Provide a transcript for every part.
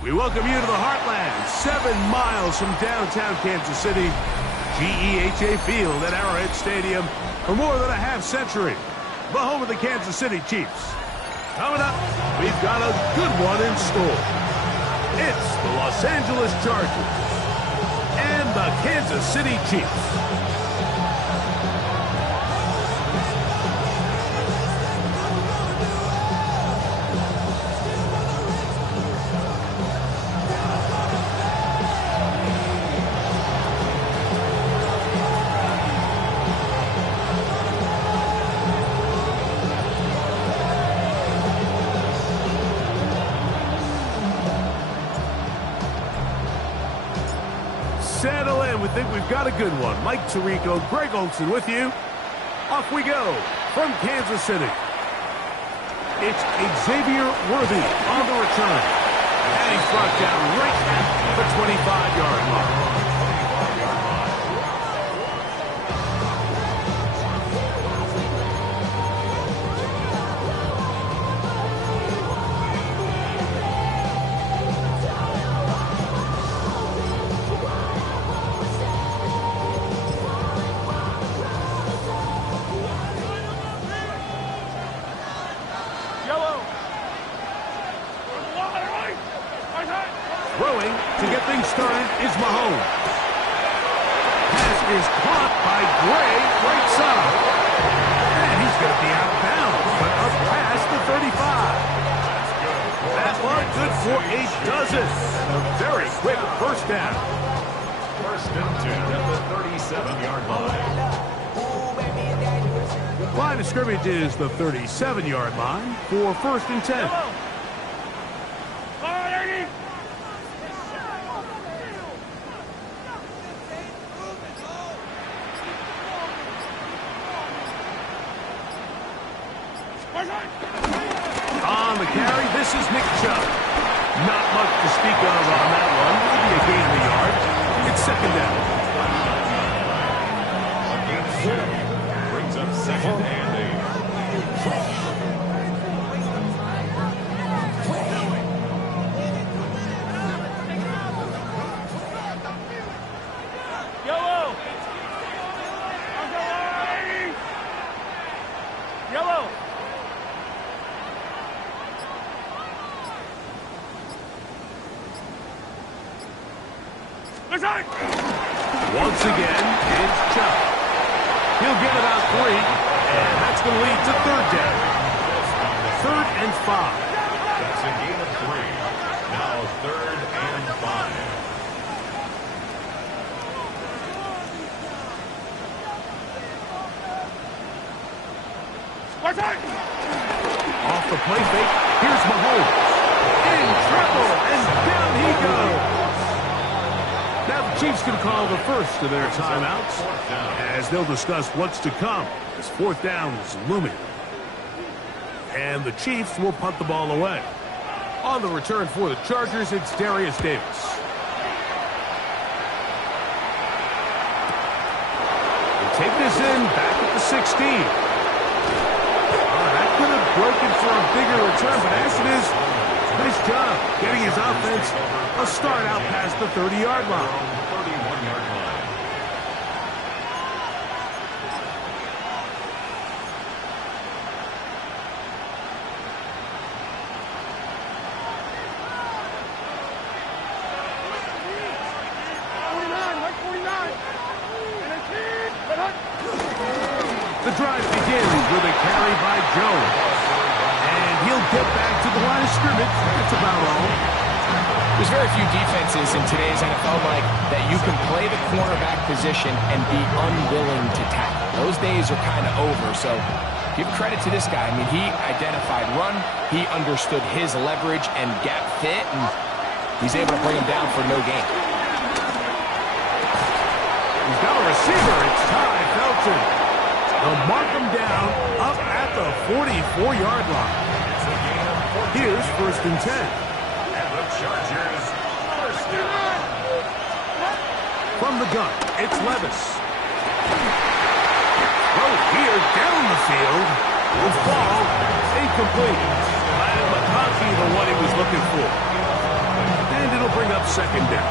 We welcome you to the Heartland, 7 miles from downtown Kansas City. GEHA Field at Arrowhead Stadium for more than a half-century. The home of the Kansas City Chiefs. Coming up, we've got a good one in store. It's the Los Angeles Chargers and the Kansas City Chiefs. Settle in. We think we've got a good one. Mike Tirico, Greg Olsen with you. Off we go from Kansas City. It's Xavier Worthy on the return. And he's brought down right at the 25-yard line. Throwing to get things started is Mahomes. Pass is caught by Gray, right side. And he's going to be out of bounds, but up past the 35. That one good for a dozen. A very quick first down. First and 10 at the 37-yard line. Line of scrimmage is the 37-yard line for first and 10. On the carry, this is Nick Chubb. Not much to speak of on that one. Maybe a gain of a yard. It's second down. Brings up second and 8. Once again, it's Chubb. He'll get about 3, and that's going to lead to third down. 3rd and 5. That's a gain of 3. Now 3rd and 5. Off the play fake, here's Mahomes. In trouble, and down he goes. Now the Chiefs can call the first of their timeouts as they'll discuss what's to come as fourth down is looming. And the Chiefs will punt the ball away. On the return for the Chargers, it's Darius Davis. They take this in back at the 16. That could have broken for a bigger return, but as it is, nice job getting his offense a start out past the 30-yard line. 31-yard line. The drive begins with a carry by Jones. And he'll get back to the line of scrimmage. That's about all. There's very few defenses in today's NFL, Mike, that you can play the cornerback position and be unwilling to tackle. Those days are kind of over, so give credit to this guy. I mean, he identified run, he understood his leverage and gap fit, and he's able to bring him down for no gain. He's got a receiver. It's Ty Felton. They'll mark him down up at the 44-yard line. Here's first and 10. Chargers, first down. From the gun, it's Levis. Throw here down the field. The ball incomplete. And McConkey, the one he was looking for. second down.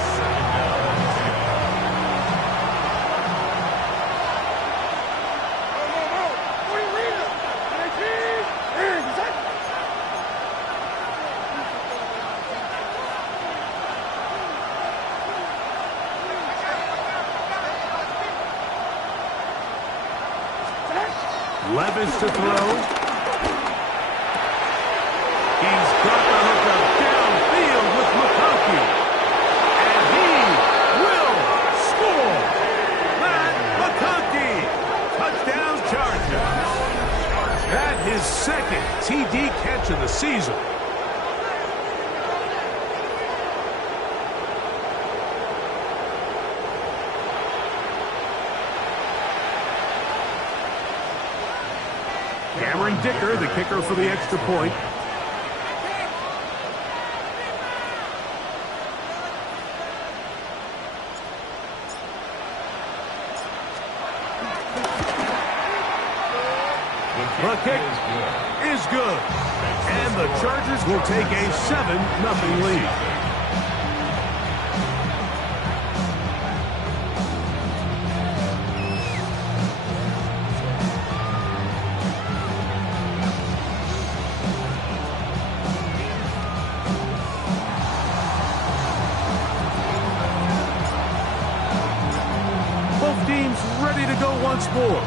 Levis to throw. He's got the hookup downfield with McConkey. And he will score. Matt McConkey. Touchdown Chargers. That his second TD catch of the season. Cameron Dicker, the kicker for the extra point. The kick is good. And the Chargers will take a 7-0 lead. Both teams ready to go once more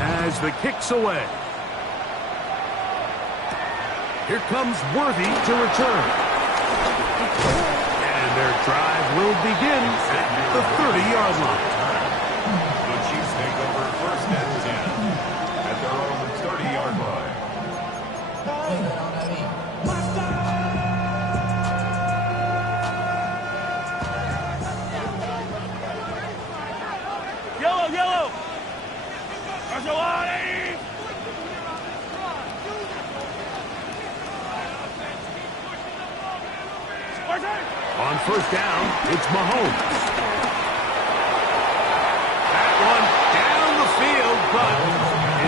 as the kick's away. Here comes Worthy to return. And their drive will begin at the 30-yard line. The Chiefs take over first and 10 at their own 30-yard line. Yellow! On first down, it's Mahomes. That one down the field, but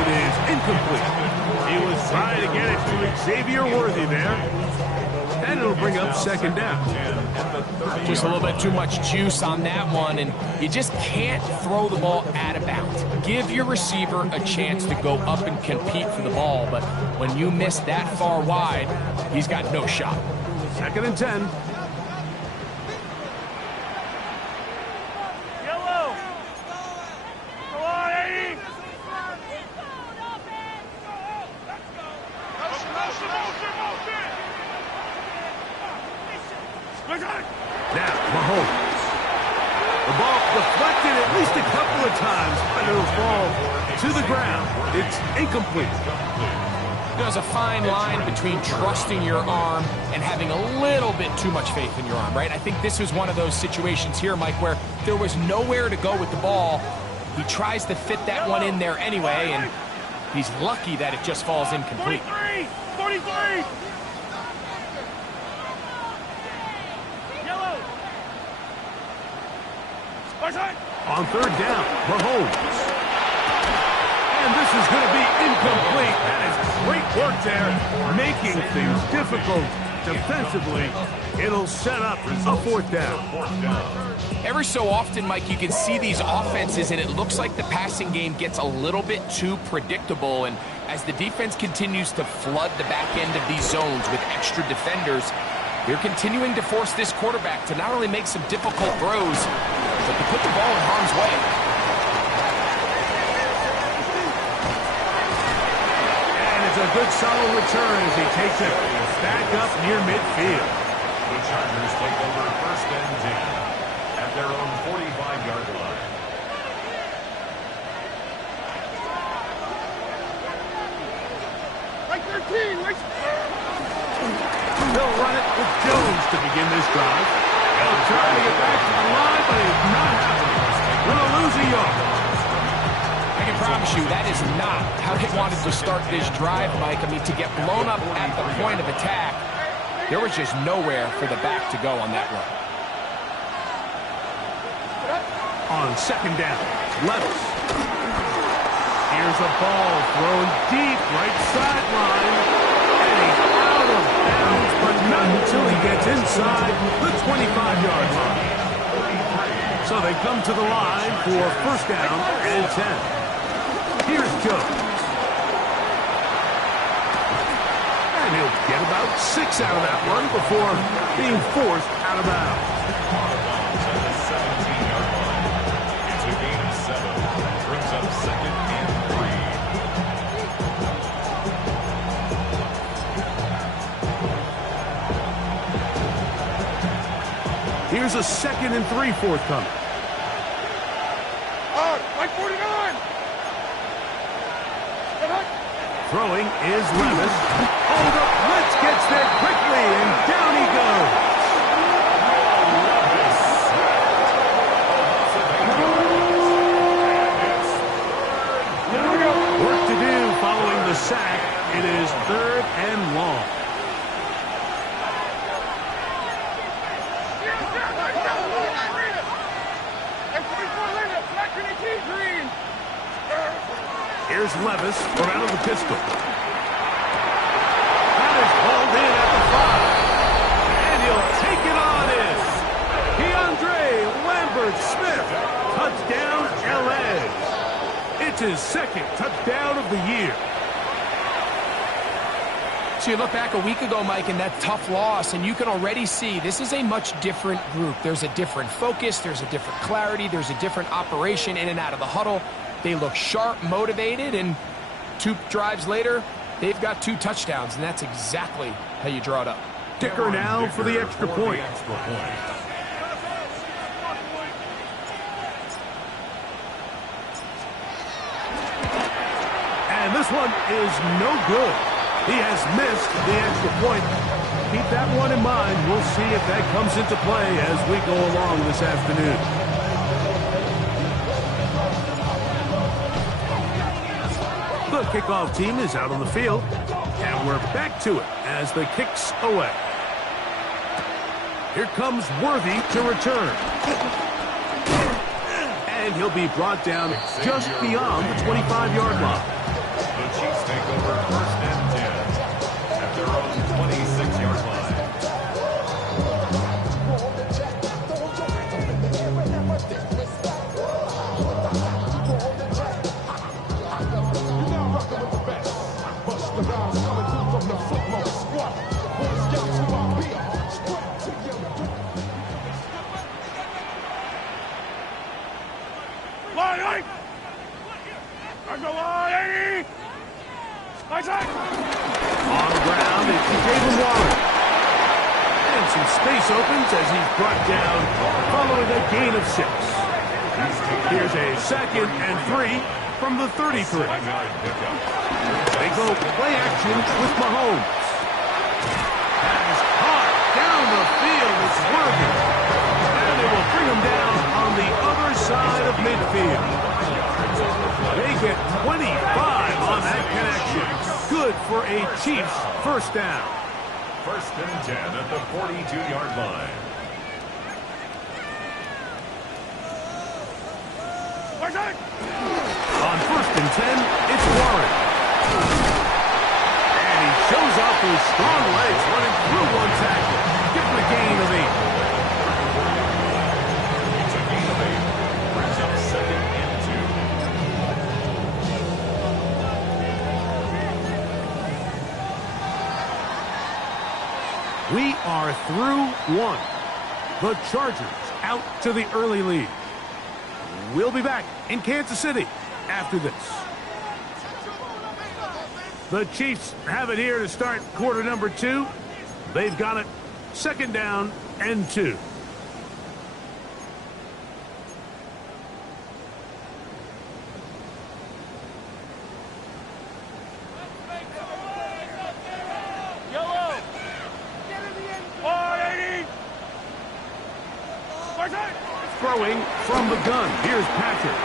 it is incomplete. He was trying to get it to Xavier Worthy there. And it'll bring up second down. Just a little bit too much juice on that one, and you just can't throw the ball out of bounds. Give your receiver a chance to go up and compete for the ball, but when you miss that far wide, he's got no shot. Second and 10. Yellow! Go on, Eddie! Now, Mahomes. The ball deflected at least a couple of times, but it'll fall to the ground. It's incomplete. There's a fine line between trusting your arm and having a little bit too much faith in your arm, right? I think this was one of those situations here, Mike, where there was nowhere to go with the ball. He tries to fit that one in there anyway, and he's lucky that it just falls incomplete. 43! Yellow! On third down, Mahomes. And this is going to be incomplete. That is great work there, making things difficult defensively. It'll set up a fourth down. Every so often, Mike, you can see these offenses, and it looks like the passing game gets a little bit too predictable. And as the defense continues to flood the back end of these zones with extra defenders, they're continuing to force this quarterback to not only make some difficult throws, but to put the ball in harm's way. A good solid return as he takes it back up near midfield. The Chargers take over first and 10 at their own 45-yard line. Right 13! They'll run it with Jones to begin this drive. They'll try to get back to the line, but it's not happening. Gonna lose a yard. I can promise you that is not how they wanted to start this drive, Mike. I mean, to get blown up at the point of attack, there was just nowhere for the back to go on that run. On second down, Levis. Here's a ball thrown deep right sideline. And he's out of bounds, but not until he gets inside the 25-yard line. So they come to the line for first down and 10. Here's Jones. And he'll get about 6 out of that one before being forced out of bounds. Out of bounds at the 17-yard line. It's a gain of 7. Brings up second and 3. Here's a 2nd and 3 forthcoming. Like 49. Throwing is Levis. Oh, the blitz gets there quickly, and down he goes. Work to do following the sack. It is 3rd and long. Here's Levis from out of the pistol. That is hauled in at the 5. And he'll take it on in. Keandre Lambert-Smith. Touchdown, LA. It's his 2nd touchdown of the year. So you look back a week ago, Mike, and that tough loss, and you can already see this is a much different group. There's a different focus, there's a different clarity, there's a different operation in and out of the huddle. They look sharp, motivated, and 2 drives later, they've got 2 touchdowns, and that's exactly how you draw it up. Dicker now for the extra point. And this one is no good. He has missed the extra point. Keep that one in mind. We'll see if that comes into play as we go along this afternoon. The kickoff team is out on the field, and we're back to it as the kick's away. Here comes Worthy to return. And he'll be brought down just beyond the 25-yard line. The Chiefs take over first and 10 at their own 26-yard line. On the ground, it's Jaylen Warren. And some space opens as he's brought down following a gain of 6. Here's a 2nd and 3 from the 33. They go play action with Mahomes. That is caught down the field. It's Worthy. And they will bring him down on the other side of midfield. They get 25 on that connection. Good for a Chiefs first down. First and 10 at the 42-yard line. On first and 10, it's Warren. And he shows off those strong legs running through one tackle. Give him a gain of 8. It's a gain of 8. Brings up 2nd and 2. We are through 1. The Chargers out to the early lead. We'll be back in Kansas City after this. The Chiefs have it here to start quarter number 2. They've got it 2nd down and 2. Throwing from the gun. Here's Patrick.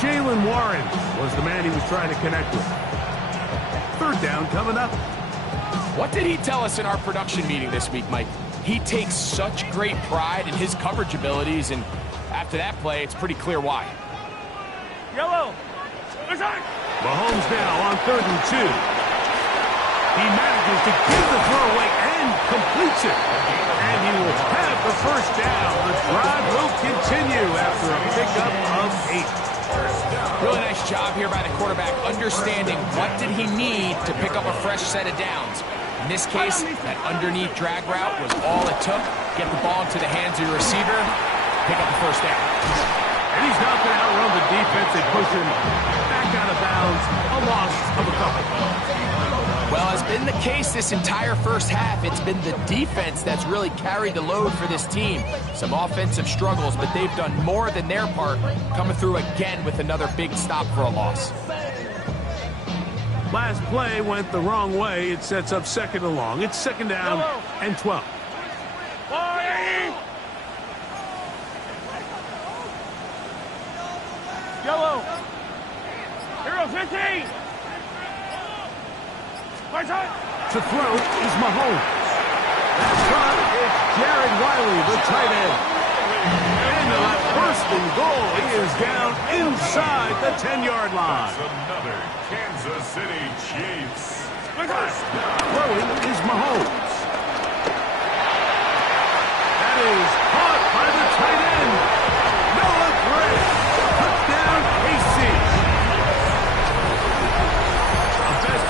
Jaylen Warren was the man he was trying to connect with. 3rd down coming up. What did he tell us in our production meeting this week, Mike? He takes such great pride in his coverage abilities, and after that play, it's pretty clear why. Yellow. Mahomes now on 3rd and 2. He manages to give the throw away and completes it. And he will have the first down. The drive will continue after a pickup of 8. Really nice job here by the quarterback, understanding what did he need to pick up a fresh set of downs. In this case, that underneath drag route was all it took. Get the ball into the hands of your receiver, pick up the first down. And he's not going to outrun the defense. They push him back out of bounds, a loss of a couple. Well, as been the case this entire first half, it's been the defense that's really carried the load for this team. Some offensive struggles, but they've done more than their part, coming through again with another big stop for a loss. Last play went the wrong way. It sets up second and long. It's second down and 12. Yellow. Hero 15. To throw is Mahomes. That's right, it's Jared Wiley, the tight end. And on first and goal, he is down inside the 10-yard line. Another Kansas City Chiefs. Throwing is Mahomes. That is caught by the tight end. Noah Gray. Touchdown, KC.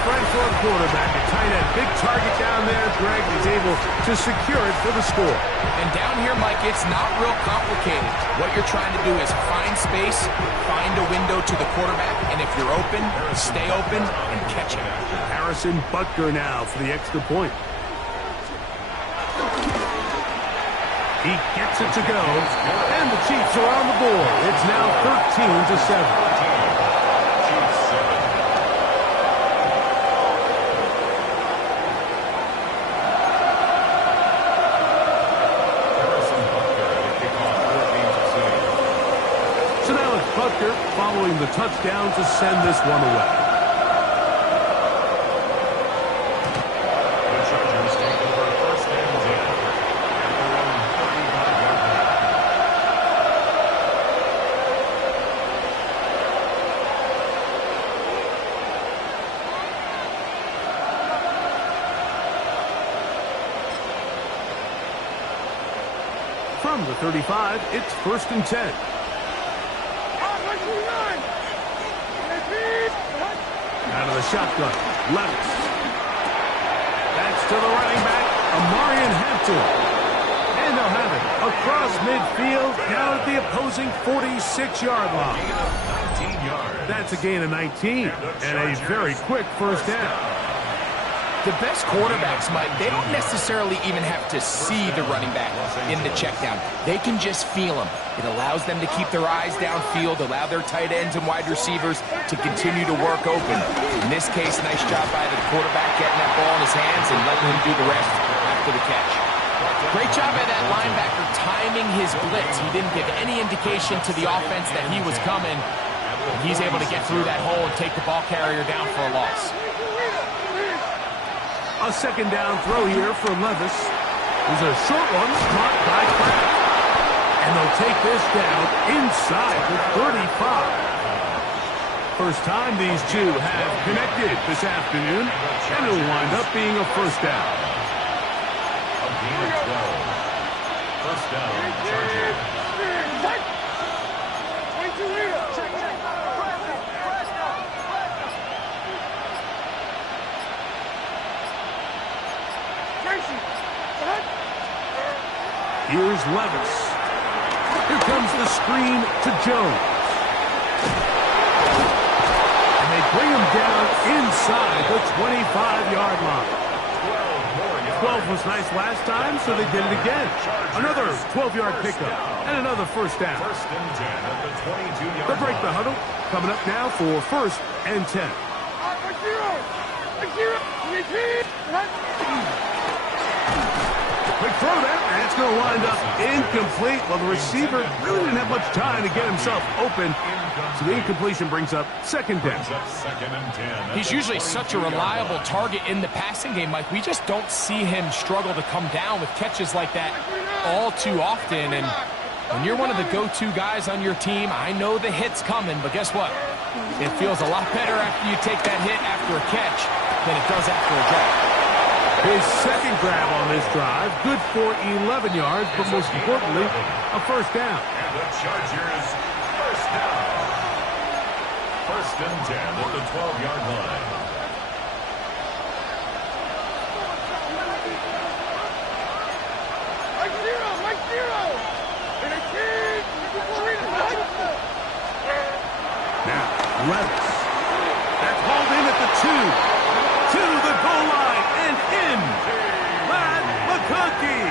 Friend for a quarterback, a tight end, big target down there. Greg is able to secure it for the score. And down here, Mike, it's not real complicated. What you're trying to do is find space, find a window to the quarterback, and if you're open, stay open and catch it. Harrison Butker now for the extra point. He gets it to go, and the Chiefs are on the board. It's now 13-7. Following the touchdown to send this one away. The Chargers take over first and 10 at their own 35-yard line. From the 35, it's first and 10. Out of the shotgun, Levis. That's to the running back, Amarian Hampton. And they'll have it across midfield, down at the opposing 46-yard line. 19 yards. That's a gain of 19, and a very quick first down. The best quarterbacks, Mike, they don't necessarily even have to see the running back in the check down. They can just feel him. It allows them to keep their eyes downfield, allow their tight ends and wide receivers to continue to work open. In this case, nice job by the quarterback getting that ball in his hands and letting him do the rest after the catch. Great job by that linebacker timing his blitz. He didn't give any indication to the offense that he was coming. He's able to get through that hole and take the ball carrier down for a loss. A second down throw here for Levis. There's a short one caught by Kraft. And they'll take this down inside the 35. First time these two have connected this afternoon, and it'll wind up being a first down. A gain of 12. First down, Chargers. Here's Levis. Here comes the screen to Jones. And they bring him down inside the 25-yard line. 12 was nice last time, so they did it again. Another 12-yard pickup and another first down. First and 10 at the 22-yard They'll break the huddle. Coming up now for first and 10. Quick throw there, and it's going to wind up incomplete. Well, the receiver really didn't have much time to get himself open, so the incompletion brings up second down. Second and 10. He's usually such a reliable target in the passing game, Mike. We just don't see him struggle to come down with catches like that all too often. And when you're one of the go-to guys on your team, I know the hit's coming, but guess what? It feels a lot better after you take that hit after a catch. than it does after a drop. His second grab on this drive, good for 11 yards, but most importantly, a first down. And the Chargers, first down. First and 10 at the 12-yard line. Mike zero. And a kid. Now, Levis. That's hauled in at the 2. To the goal line and in. Matt McConkey.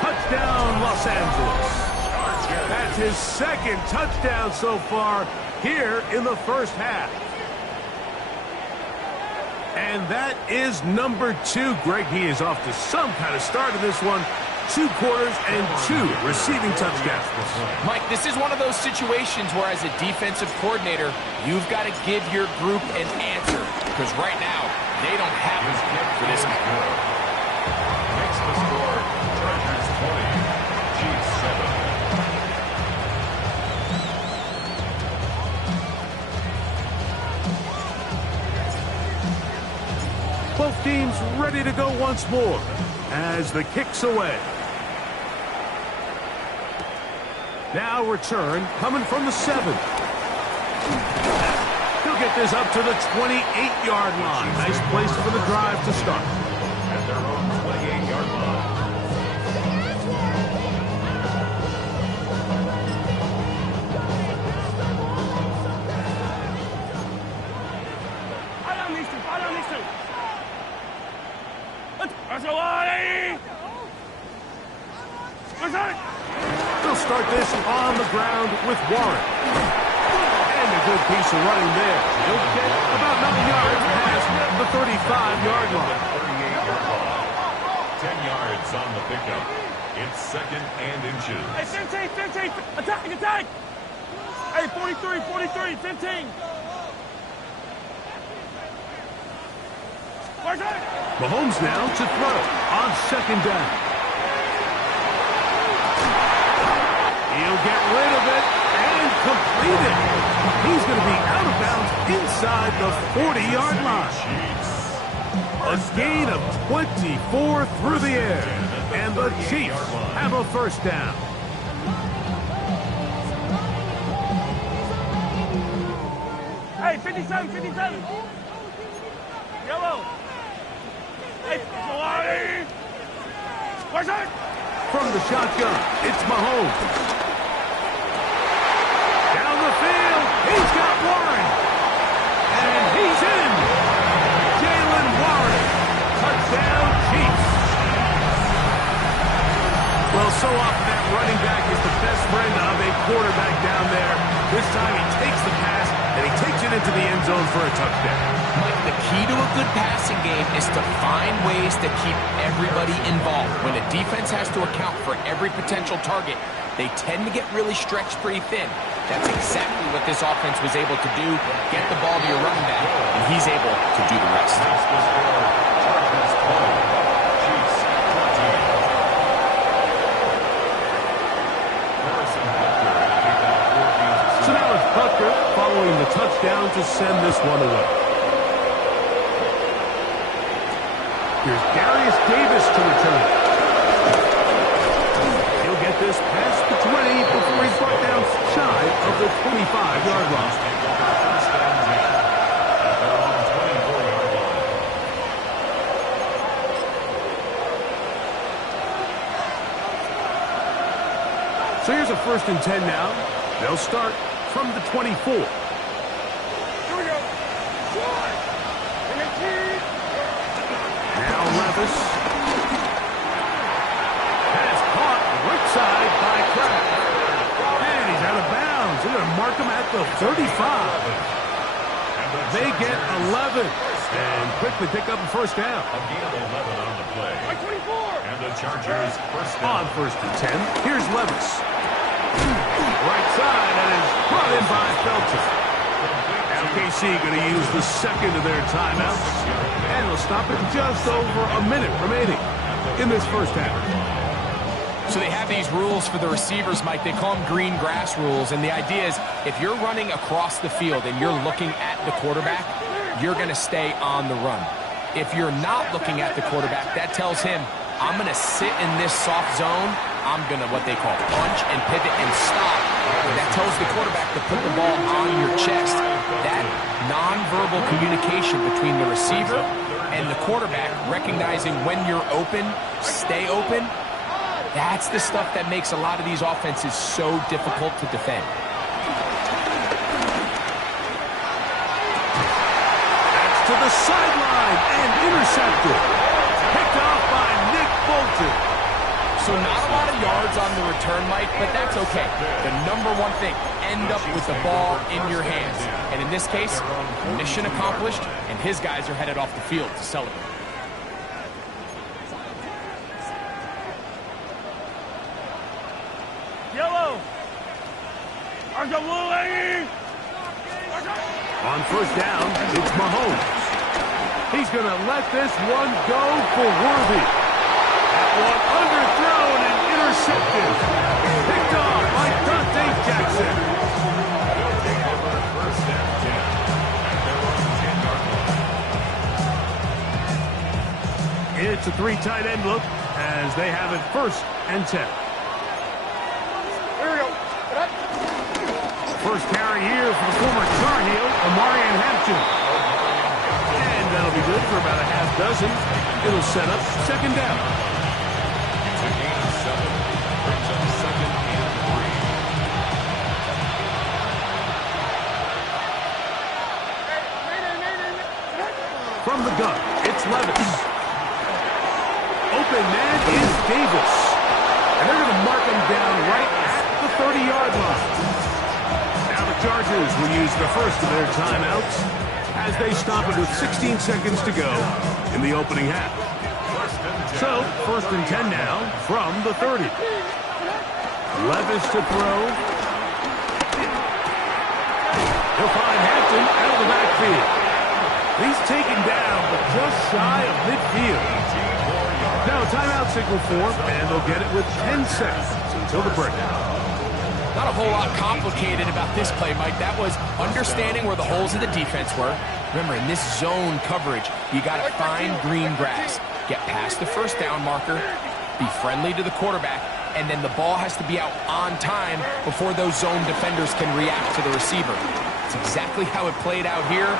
Touchdown, Los Angeles. That's his second touchdown so far here in the first half. And that is number 2. Greg, he is off to some kind of start in this one. 2 quarters and 2 receiving touchdowns. Mike, this is one of those situations where as a defensive coordinator, you've got to give your group an answer. Because right now, they don't have it for this guy. Makes the score, Chargers 20, Chiefs 7. Both teams ready to go once more as the kick's away. Now return coming from the 7. He'll get this up to the 28-yard line. Nice place for the drive to start. At their own 28-yard line. Follow these two. That's a line. They'll start this on the ground with Warren. And a good piece of running there. He'll get about 9 yards past the 35-yard line. 38-yard line. 10 yards on the pickup. It's second and inches. Hey, 15. Attack. Hey, 43, 15. Mahomes now to throw on second down. He'll get rid of it and complete it. He's going to be out of bounds inside the 40-yard line. A gain of 24 through the air. And the Chiefs have a first down. Hey, 57. Yellow. Hey, Solari. Where's it? From the shotgun, it's Mahomes. Down the field, he's got Warren. And he's in. Jaylen Warren. Touchdown, Chiefs. Well, so often that running back is the best friend of a quarterback down there. This time he takes the pass, and he takes it into the end zone for a touchdown. Mike, the key to a good passing game is to find ways to keep everybody involved. When a defense has to account for every potential target, they tend to get really stretched pretty thin. That's exactly what this offense was able to do. Get the ball to your running back, and he's able to do the rest. So now it's Butker following the touchdown to send this one away. Here's Darius Davis to return. He'll get this past the 20 before he's brought down shy of the 25-yard line. So here's a first and 10 now. They'll start from the 24. Here we go. Now Levis. Pass caught right side by Kraft. And he's out of bounds. They're going to mark him at the 35. They get 11 and quickly pick up a first down. A gain of 11 on the play. 24. And the Chargers first down. On first and 10, here's Levis. Right side, and is brought in by Felton. Now KC going to use the second of their timeouts, and they'll stop it just over a minute remaining in this first half. So they have these rules for the receivers, Mike. They call them green grass rules, and the idea is if you're running across the field and you're looking at the quarterback, you're going to stay on the run. If you're not looking at the quarterback, that tells him, I'm going to sit in this soft zone. I'm going to, what they call, punch and pivot and stop. And that tells the quarterback to put the ball on your chest. That nonverbal communication between the receiver and the quarterback, recognizing when you're open, stay open, that's the stuff that makes a lot of these offenses so difficult to defend. That's to the sideline and intercepted. Picked off by Nick Bolton. So not a lot of yards on the return, Mike, but that's okay. The number one thing, end up with the ball in your hands. And in this case, mission accomplished, and his guys are headed off the field to celebrate. Yellow. On first down, it's Mahomes. He's going to let this one go for Worthy. That one underthrown and intercepted. Picked off by Dante Jackson. They'll take over first and 10 at their own 10-yard line. It's a three tight end look as they have it first and 10. Here we go. First carry here for the former Tar Heel, Amarian Hampton. And that'll be good for about a half dozen. It'll set up second down. It's a gain of 7. Brings up second and 3. From the gun, it's Levis. Open man is Davis. And they're going to mark him down right at the 30-yard line. Now the Chargers will use the first of their timeouts as they stop it with 16 seconds to go in the opening half. So, first and 10 now from the 30. Levis to throw. He'll find Hampton out of the backfield. He's taken down, but just shy of midfield. Now a timeout signal for him, and they'll get it with 10 seconds until the break. Not a whole lot complicated about this play, Mike. That was understanding where the holes of the defense were. Remember, in this zone coverage, you got to find green grass. Get past the first down marker, be friendly to the quarterback, and then the ball has to be out on time before those zone defenders can react to the receiver. It's exactly how it played out here.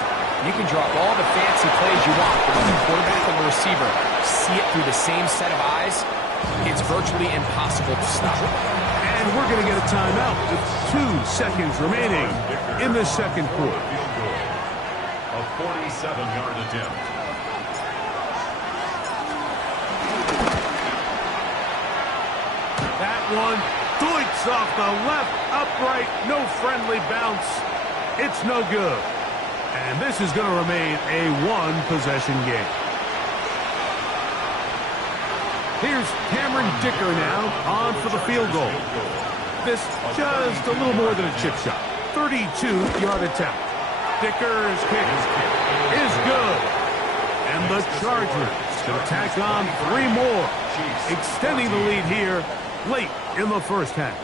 You can drop all the fancy plays you want, but when the quarterback and the receiver see it through the same set of eyes, it's virtually impossible to stop. And we're going to get a timeout with 2 seconds remaining in the second quarter. Field goal. A 47-yard attempt. That one doinks off the left upright, no friendly bounce. It's no good. And this is going to remain a one-possession game. Here's Cameron Dicker now on for the field goal. This just a little more than a chip shot. 32-yard attempt. Dicker's kick is good. And the Chargers going to tack on 3 more, extending the lead here late in the first half.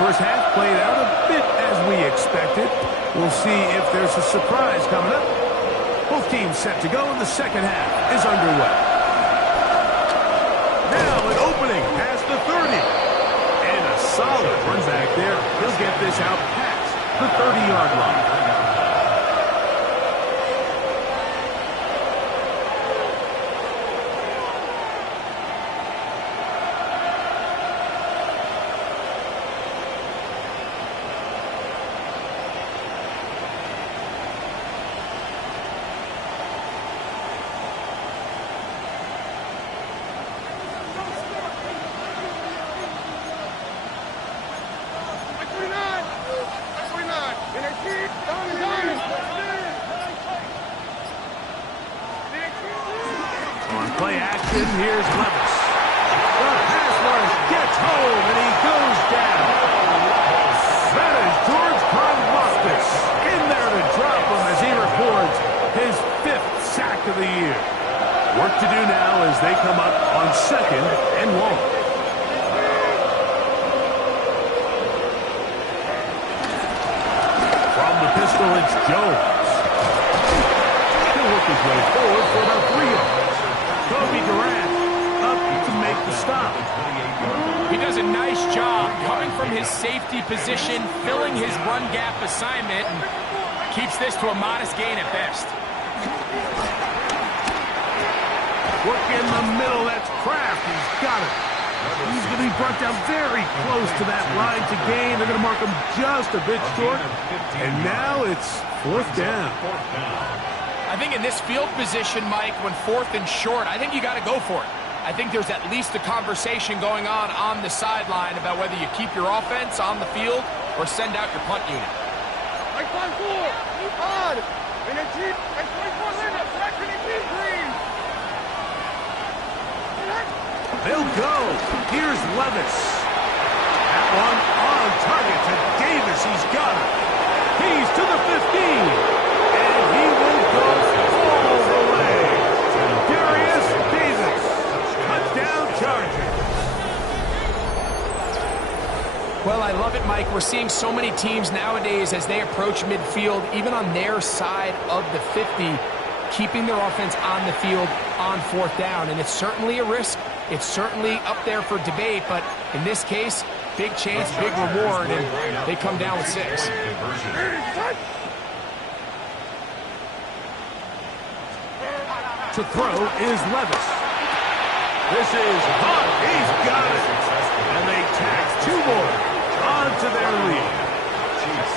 First half played out a bit as we expected. We'll see if there's a surprise coming up. Both teams set to go, and the second half is underway. Now an opening past the 30. And a solid run back there. He'll get this out past the 30-yard line. Play action, here's Levis. The pass rush gets home, and he goes down. That is George Karlaftis in there to drop him as he records his 5th sack of the year. Work to do now as they come up on 2nd and long. From the pistol, it's Jones. He'll work his way forward for about 3 yards. Kobe Durant up to make the stop. He does a nice job coming from his safety position, filling his run gap assignment, and keeps this to a modest gain at best. Work in the middle, that's Kraft. He's got it. He's going to be brought down very close to that line to gain. They're going to mark him just a bit short. And now it's 4th down. I think in this field position, Mike, when 4th and short, I think you got to go for it. I think there's at least a conversation going on the sideline about whether you keep your offense on the field or send out your punt unit. Like 5-4. On. In a Jeep. And 24 lineup. Back in a Jeep green. They'll go. Here's Levis. That one on target to Davis. He's got it. He's to the 15. And he will go all the way. Darius Davis. Touchdown Chargers. Well, I love it, Mike. We're seeing so many teams nowadays as they approach midfield, even on their side of the 50, keeping their offense on the field on 4th down. And it's certainly a risk. It's certainly up there for debate, but in this case, big chance, big reward, and they come down with 6. To throw is Levis. This is Hunt. He's got it. And they tack 2 more onto their lead.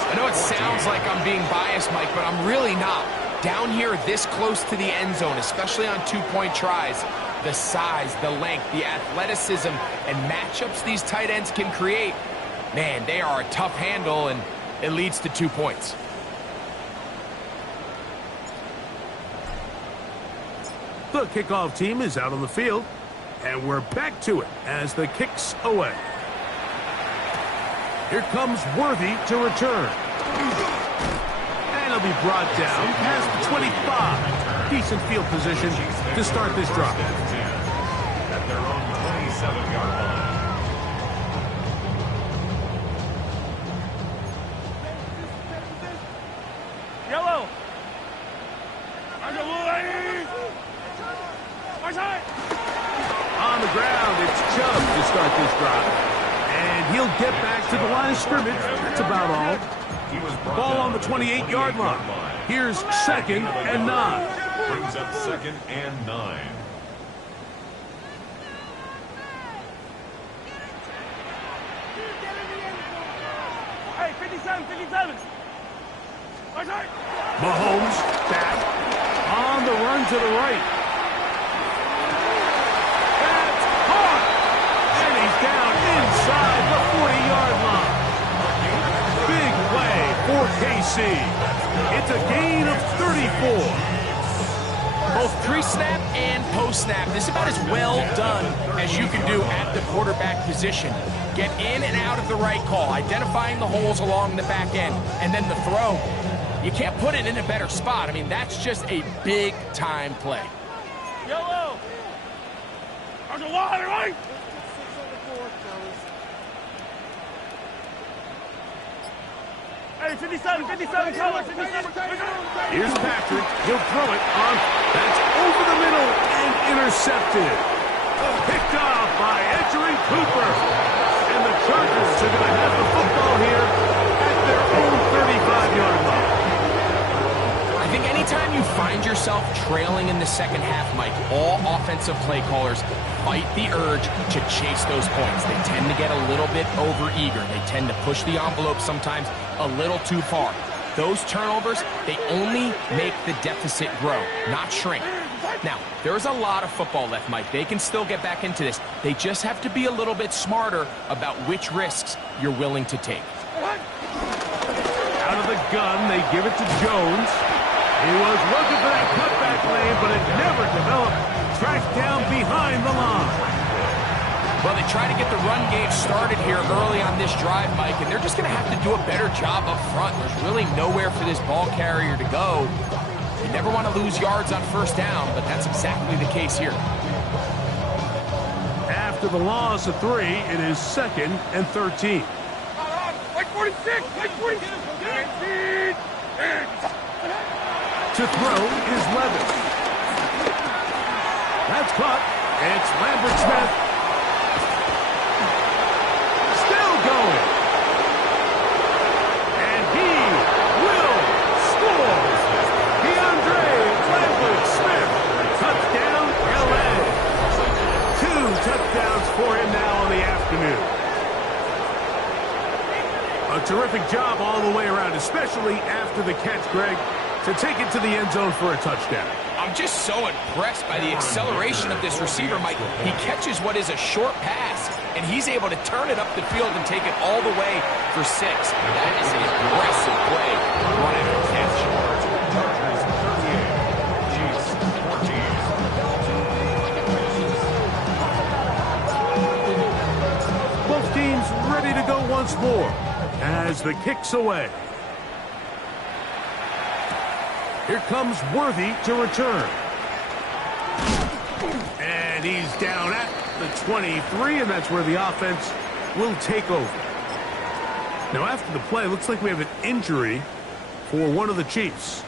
I know it sounds like I'm being biased, Mike, but I'm really not. Down here this close to the end zone, especially on 2-point tries, the size, the length, the athleticism, and matchups these tight ends can create, man, they are a tough handle, and it leads to 2 points. The kickoff team is out on the field, and we're back to it as the kick's away. Here comes Worthy to return. And he'll be brought down past the 25. Decent field position to start this drive. At their own 27-yard line. Yellow. On the ground, it's Chubb to start this drive. And he'll get back to the line of scrimmage. That's about all. Ball on the 28-yard line. Here's 2nd and 9. Brings up 2nd and 9. Hey, 57. Mahomes back on the run to the right. That's caught. And he's down inside the 40-yard line. Big play for KC. It's a gain of 34. Both pre-snap and post-snap, this is about as well done as you can do at the quarterback position. Get in and out of the right call, identifying the holes along the back end, and then the throw. You can't put it in a better spot. I mean, that's just a big-time play. Yellow. On the line, right? Hey, 57, cover, 57. Here's Patrick. He'll throw it on. That's over the middle and intercepted. Picked off by Edgerrin Cooper. And the Chargers are going to have the football here at their own 35-yard line. I think anytime you find yourself trailing in the second half, Mike, all offensive play callers fight the urge to chase those points. They tend to get a little bit overeager. They tend to push the envelope sometimes a little too far. Those turnovers, they only make the deficit grow, not shrink. Now, there's a lot of football left, Mike. They can still get back into this. They just have to be a little bit smarter about which risks you're willing to take. Out of the gun, they give it to Jones. He was looking for that cutback lane, but it never developed. Tracked down behind the line. Well, they try to get the run game started here early on this drive, Mike, and they're just going to have to do a better job up front. There's really nowhere for this ball carrier to go. You never want to lose yards on first down, but that's exactly the case here. After the loss of 3, it is 2nd and 13. Like 46, like 46. To throw is Levis. That's caught. It's Lambert Smith. Still going. And he will score. DeAndre Lambert Smith. Touchdown, LA. 2 touchdowns for him now on the afternoon. A terrific job all the way around, especially after the catch, Greg, to take it to the end zone for a touchdown. I'm just so impressed by the acceleration of this receiver, Mike. He catches what is a short pass, and he's able to turn it up the field and take it all the way for 6. That is an aggressive play, run after catch. Chargers 38, Chiefs 14. Both teams ready to go once more as the kick's away. Here comes Worthy to return. And he's down at the 23, and that's where the offense will take over. Now, after the play, looks like we have an injury for one of the Chiefs.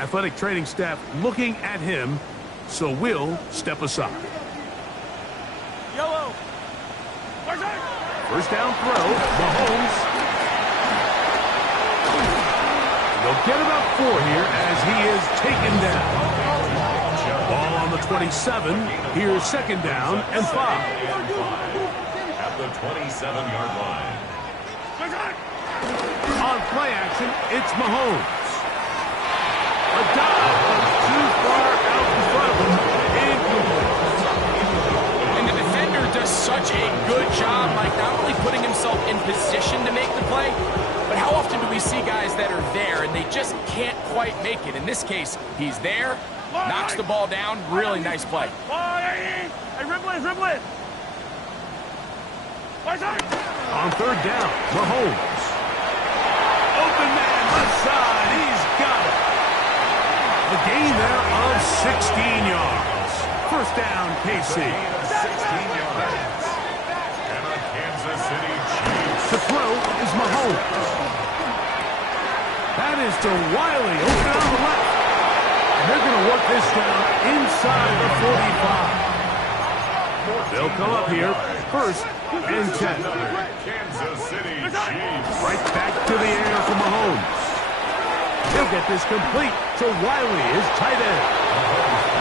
Athletic training staff looking at him, so we'll step aside. Yellow. First down throw, Mahomes. They'll get about 4 here as he is taken down. Ball on the 27. Here's 2nd down and 5. At the 27-yard line. On play action, it's Mahomes. A dive too far out in front of him. Incomplete. And the defender does such a good job, like not only putting himself in position to make the play, but how often do we see guys that are there and they just can't quite make it? In this case, he's there, knocks the ball down. Really nice play. Hey, dribble it. On 3rd down, Mahomes. Open man, left side. He's got it. A gain there of 16 yards. First down, KC. 16 yards. And the Kansas City Chiefs. To throw is Mahomes. That is to Wiley, open on the left. And they're going to work this down inside the 45. They'll come up here, 1st and 10. Kansas City Chiefs. Right back to the air for Mahomes. He'll get this complete to Wiley, his tight end.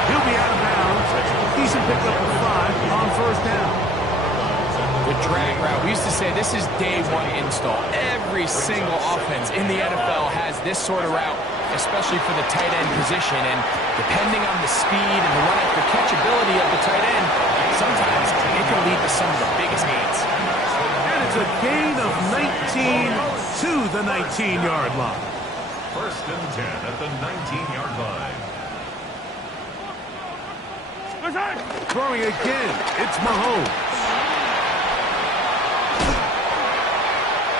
He'll be out of bounds. Decent pickup of 5 on 1st down. The drag route. We used to say this is day 1 install. Every single offense in the NFL has this sort of route, especially for the tight end position. And depending on the speed and the run after catchability of the tight end, sometimes it can lead to some of the biggest gains. And it's a gain of 19 to the 19-yard line. 1st and 10 at the 19-yard line. Throwing again, it's Mahomes.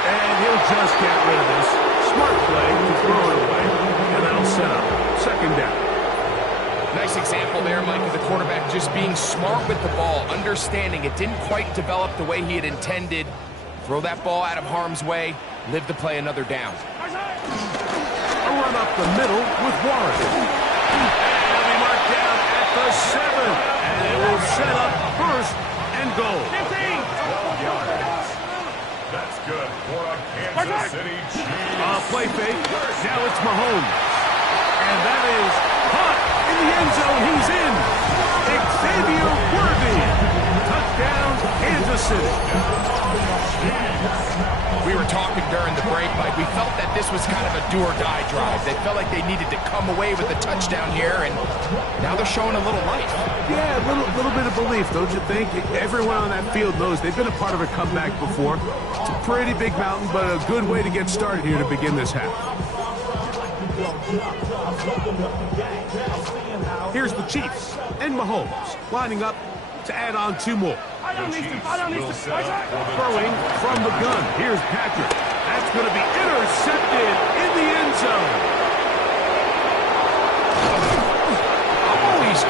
And he'll just get rid of this. Smart play to throw it away. And that'll set up 2nd down. Nice example there, Mike, of the quarterback just being smart with the ball, understanding it didn't quite develop the way he had intended. Throw that ball out of harm's way, live to play another down. A run up the middle with Warren. And he'll be marked down at the 7. And it will set up 1st and goal. 15. That's good for a Kansas City Chiefs. Play fake. Now it's Mahomes. And that is caught in the end zone. He's in. Xavier Worthy. Touchdown, Kansas City. We were talking during the break, Mike. We felt that this was kind of a do-or-die drive. They felt like they needed to come away with a touchdown here, and now they're showing a little life. Yeah, a little bit of belief, don't you think? Everyone on that field knows they've been a part of a comeback before. It's a pretty big mountain, but a good way to get started here to begin this half. Here's the Chiefs and Mahomes lining up to add on 2 more. Throwing from the gun. Here's Patrick. That's going to be intercepted in the end zone.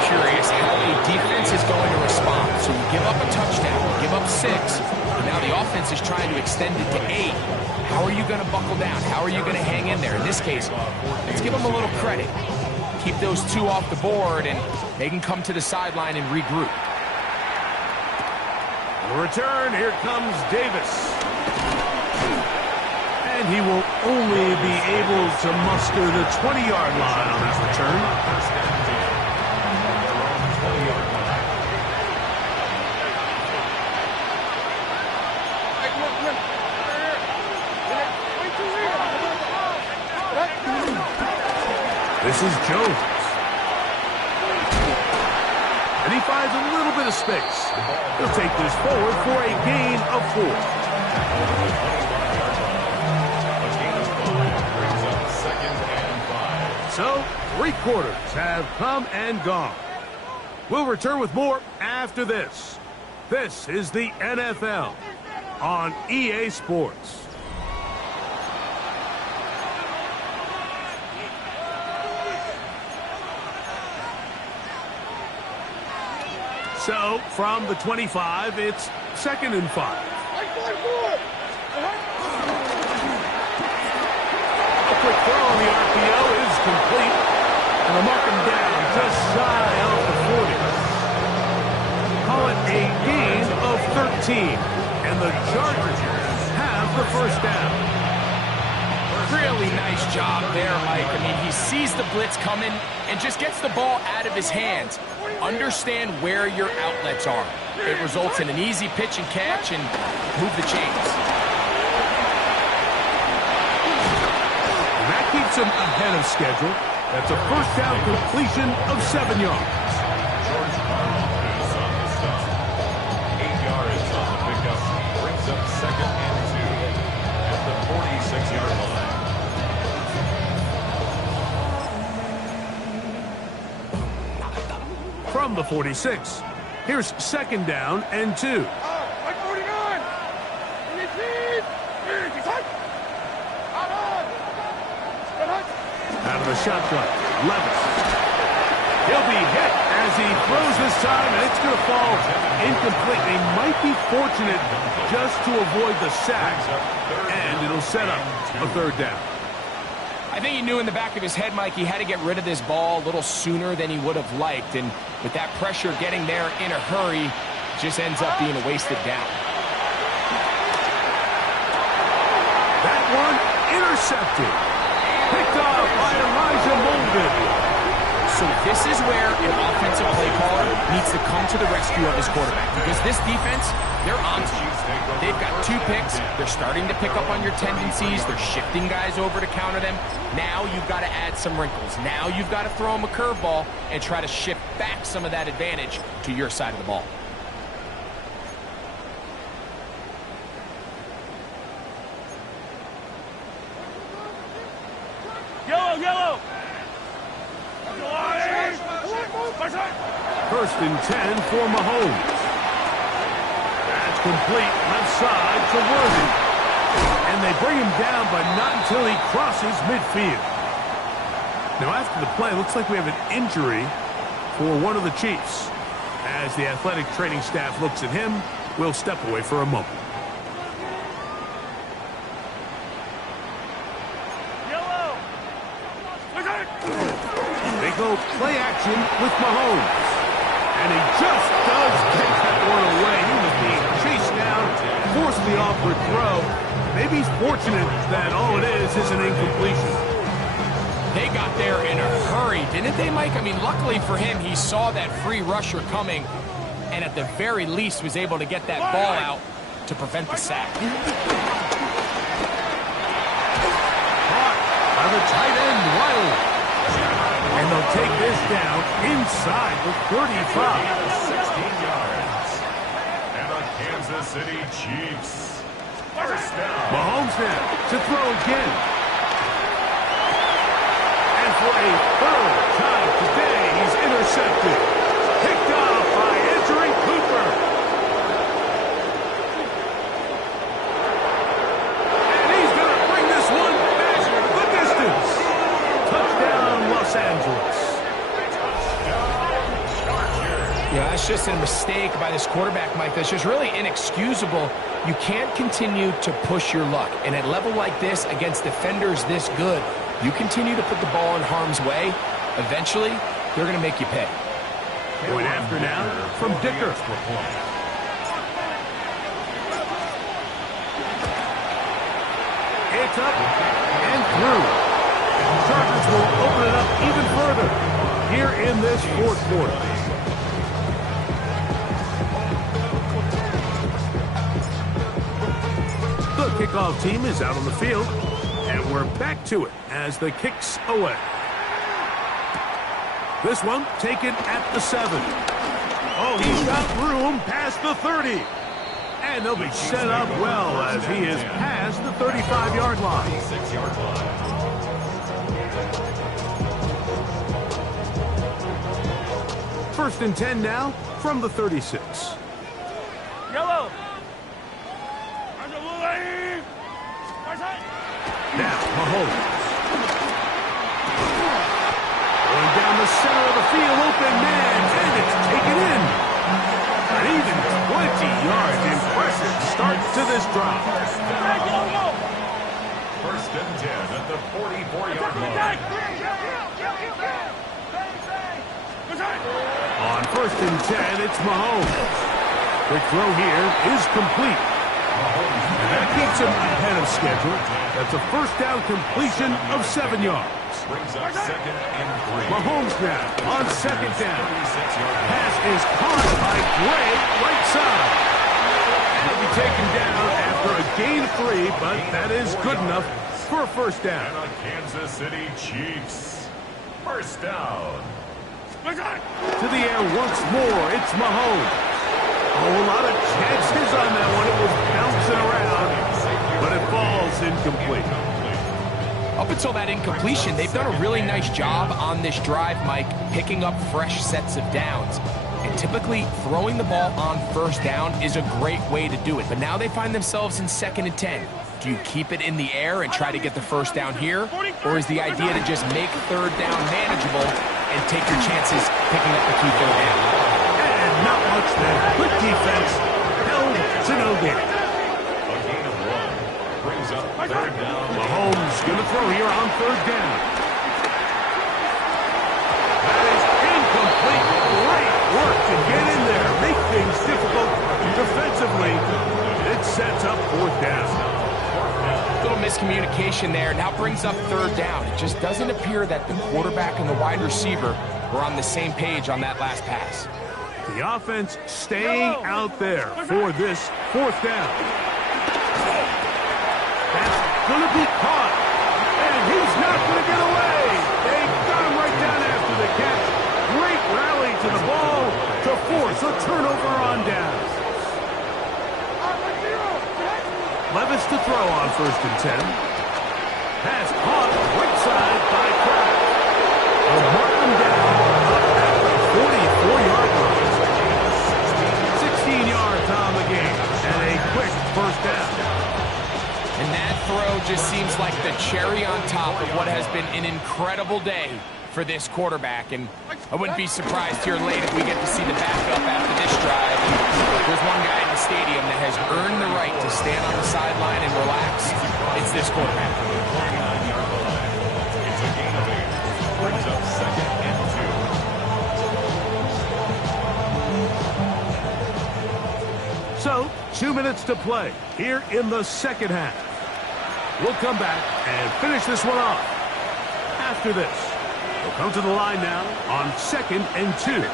curious how a defense is going to respond. So you give up a touchdown, you give up 6, and now the offense is trying to extend it to 8. How are you going to buckle down? How are you going to hang in there? In this case, let's give them a little credit. Keep those 2 off the board, and they can come to the sideline and regroup. The return, here comes Davis. And he will only be able to muster the 20-yard line on that return. First down, 20-yard line. This is Jones. And he finds a little bit of space. He'll take this forward for a gain of 4. A gain of 5 brings up 2nd and 5. So, 3 quarters have come and gone. We'll return with more after this. This is the NFL on EA Sports. So, from the 25, it's 2nd and 5. A quick throw on the RPO is complete. And they'll mark him down just shy of the 40. Call it a gain of 13. And the Chargers have the first down. Really nice job there, Mike. I mean, he sees the blitz coming and just gets the ball out of his hands. Understand where your outlets are. It results in an easy pitch and catch and move the chains. And that keeps him ahead of schedule. That's a first down completion of 7 yards. George Karlaftis on the stop. 8 yards on the pickup. Brings up 2nd and 2 at the 46-yard line. From the 46, here's 2nd down and 2. Out of the shotgun, Levis. He'll be hit as he throws this time, and it's going to fall incomplete. They might be fortunate just to avoid the sack, and it'll set up a 3rd down. I think he knew in the back of his head, Mike, he had to get rid of this ball a little sooner than he would have liked. And with that pressure getting there in a hurry, it just ends up being a wasted down. That one intercepted. Picked off by Elijah Molden. So this is where an offensive play caller needs to come to the rescue of his quarterback. Because this defense, they're on to you. They've got 2 picks. They're starting to pick up on your tendencies. They're shifting guys over to counter them. Now you've got to add some wrinkles. Now you've got to throw them a curveball and try to shift back some of that advantage to your side of the ball. Yellow! 1st and 10 for Mahomes. That's complete left side to Worthy. And they bring him down, but not until he crosses midfield. Now after the play, looks like we have an injury for one of the Chiefs. As the athletic training staff looks at him, we'll step away for a moment. They go play action with Mahomes. And he just does get that one away. He was being chased down, forced the awkward throw. Maybe he's fortunate that all it is an incompletion. They got there in a hurry, didn't they, Mike? I mean, luckily for him, he saw that free rusher coming and at the very least was able to get that ball out to prevent the sack. Caught by the tight end, Wiley. And they'll take this down inside the 35. 16 yards. And the Kansas City Chiefs. First down. Mahomes now to throw again. And for a 3rd time today, he's intercepted. Picked off by Anthony Cooper. And he's going to bring this one back the distance. Touchdown, Los Angeles. mistakes and a mistake by this quarterback, Mike, that's just really inexcusable. You can't continue to push your luck. And at a level like this, against defenders this good, you continue to put the ball in harm's way, eventually, they're going to make you pay. Point after now from Dicker. It's up and through. Chargers will open it up even further here in this fourth quarter. The kickoff team is out on the field, and we're back to it as the kick's away. This one taken at the 7. Oh, he's got room past the 30. And they'll be set up well as he is past the 35-yard line. 6-yard line. First and 10 now from the 36. Yellow. Now, Mahomes. Going down the center of the field, open man, and it's taken in. An even 20 yards. Impressive start to this drive. First and 10 at the 44-yard line. On first and 10, it's Mahomes. Quick throw here is complete. And that keeps him ahead of schedule. That's a first down completion of 7 yards. Brings up second and 3. Mahomes now on second down. Pass is caught by Gray, right side. And he'll be taken down after a gain of 3, but that is good enough for a first down. And on Kansas City Chiefs. First down. To the air once more, it's Mahomes. Oh, a lot of chances on that one. It was bouncing around, but it falls incomplete. Up until that incompletion, they've done a really nice job on this drive, Mike, picking up fresh sets of downs. And typically, throwing the ball on first down is a great way to do it. But now they find themselves in second and 10. Do you keep it in the air and try to get the first down here? Or is the idea to just make third down manageable and take your chances picking up the key third down? And not much there. Good defense. Held to no gain. A gain of 1. Brings up third down. Mahomes going to throw here on third down. That is incomplete. Great work to get in there. Make things difficult defensively. It sets up fourth down. Little miscommunication there. Now brings up third down. It just doesn't appear that the quarterback and the wide receiver were on the same page on that last pass. The offense staying out there for this fourth down. That's going to be caught. And he's not going to get away. They got him right down after the catch. Great rally to the ball to force a turnover on down. Levis to throw on first and 10. Pass caught right side by Kraft. They'll mark him down up at the 44-yard line. 16 yards on the game and a quick first down. And that throw just seems like the cherry on top of what has been an incredible day for this quarterback. And I wouldn't be surprised here late if we get to see the backup after this drive. There's one guy in the stadium that has earned the right to stand on the sideline and relax. It's this quarterback. It's a gain of 8. Brings up second and 2. So, 2 minutes to play here in the second half. We'll come back and finish this one off after this. We'll come to the line now on second and 2.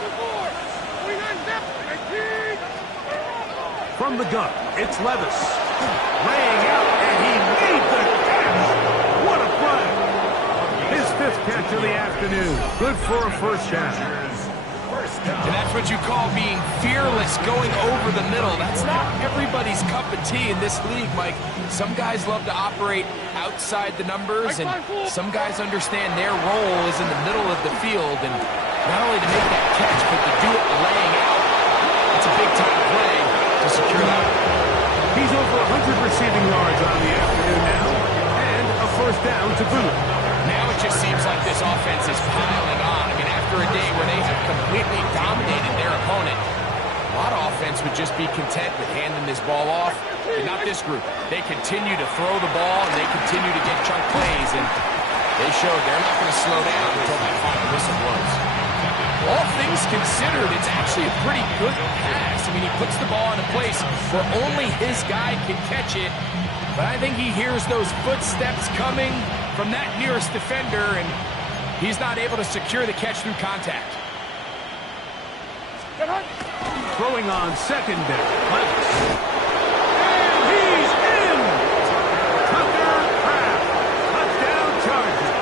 From the gun, it's Levis. Laying out, and he made the catch. What a play. His 5th catch of the afternoon. Good for a first down. And that's what you call being fearless, going over the middle. That's not everybody's cup of tea in this league, Mike. Some guys love to operate outside the numbers, and some guys understand their role is in the middle of the field. And not only to make that catch, but to do it laying out. It's a big-time play to secure that. He's over 100 receiving yards on the afternoon now, and a first down to boot. Now it just seems like this offense is piling on. I mean, after a day where they have completely dominated their opponent, A lot of offense would just be content with handing this ball off, but not this group. They continue to throw the ball, and they continue to get chunk plays, and they showed they're not going to slow down until that final whistle blows. All things considered, it's actually a pretty good pass. I mean, he puts the ball in a place where only his guy can catch it, but I think he hears those footsteps coming from that nearest defender, and he's not able to secure the catch through contact. Throwing on second down. And he's in! Tucker Kraft. Touchdown Chargers.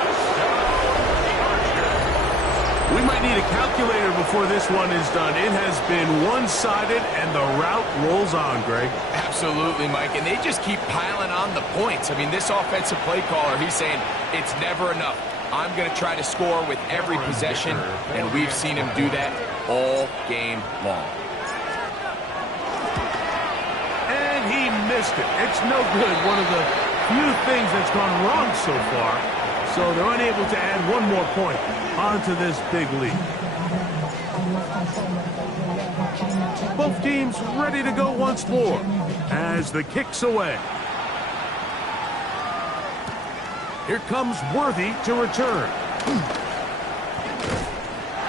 We might need a calculator before this one is done. It has been one-sided, and the route rolls on, Greg. Absolutely, Mike, and they just keep piling on the points. I mean, this offensive play caller, he's saying it's never enough. I'm going to try to score with every possession, and we've seen him do that all game long. And he missed it. It's no good. One of the few things that's gone wrong so far. So they're unable to add one more point onto this big lead. Both teams ready to go once more as the kick's away. Here comes Worthy to return.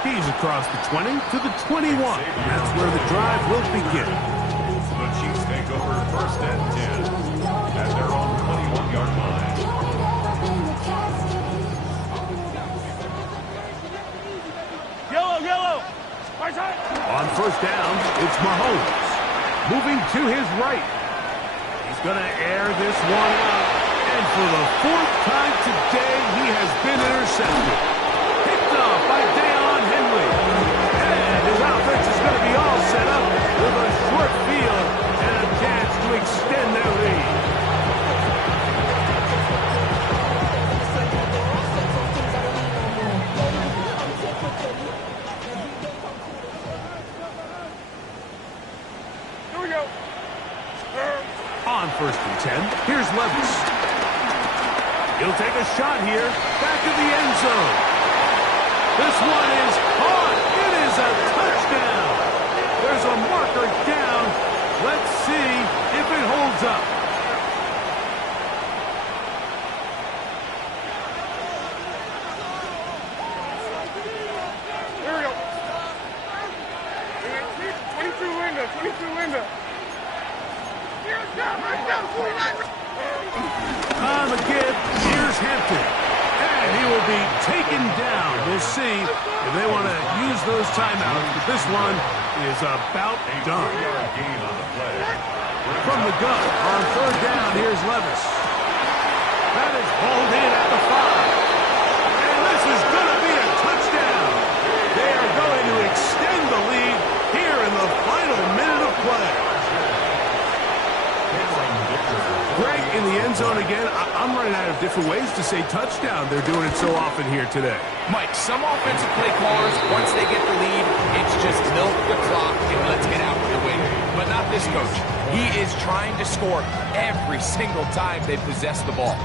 He's across the 20 to the 21. That's where the drive will begin. The Chiefs take over first and 10 at their own 21-yard line. Yellow. On first down, it's Mahomes. Moving to his right. He's going to air this one out. And for the fourth time today, he has been intercepted. Picked off by Deion Henley. And his offense is going to be all set up with a short field and a chance to extend their lead. Here we go. On first and 10, here's Levis. He'll take a shot here, back in the end zone. This one is caught. It is a touchdown. There's a marker down. Let's see if it holds up. Here we go. 22 Linda. On the give, here's Hampton. And he will be taken down. We'll see if they want to use those timeouts, but this one is about done. Gain on the play. From the gun, on third down, here's Levis. That is hauled in at the 5. And this is going to be a touchdown. They are going to extend the lead here in the final minute of play. Greg, in the end zone again, I'm running out of different ways to say touchdown. They're doing it so often here today. Mike, some offensive play callers, once they get the lead, it's just milk the clock and let's get out with the win. But not this coach. He is trying to score every single time they possess the ball.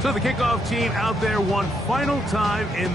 So the kickoff team out there one final time in the